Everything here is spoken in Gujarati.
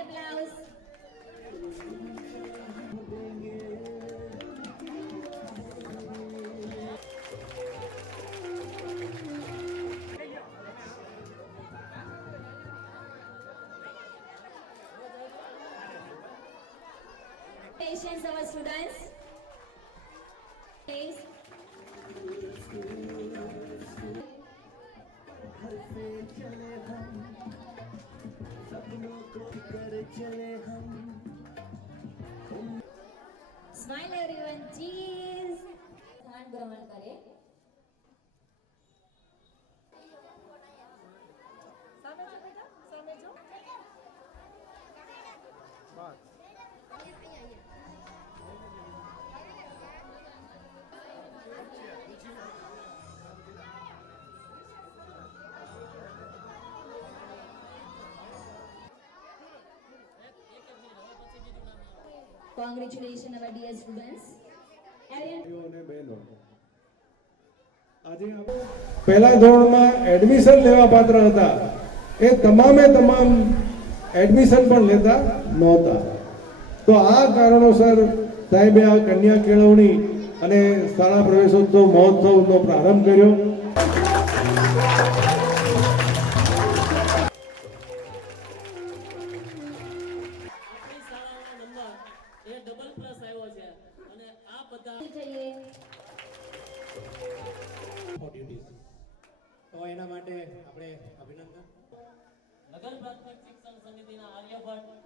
applause Patience, our students. Please. Smile everyone, चीज़ સ્થાન ગ્રહણ કરે Congratulations, our dear students. Arian, our dear students પહેલા ધોરણમાં એડમિશન લેવા પાત્ર હતા. એ તમામે તમામ એડમિશન પણ લેતા નહોતા. તો આ કારણોસર સાહેબે આ કન્યા કેળવણી અને શાળા પ્રવેશોત્સવ મહોત્સવનો પ્રારંભ કર્યો. ડબલ પ્લસ આવ્યો છે. અને આ બધા જોઈએ. તો એના માટે આપણે અભિનંદન. નગર પ્રાથમિક શિક્ષણ સમિતિના આર્યભટ્ટ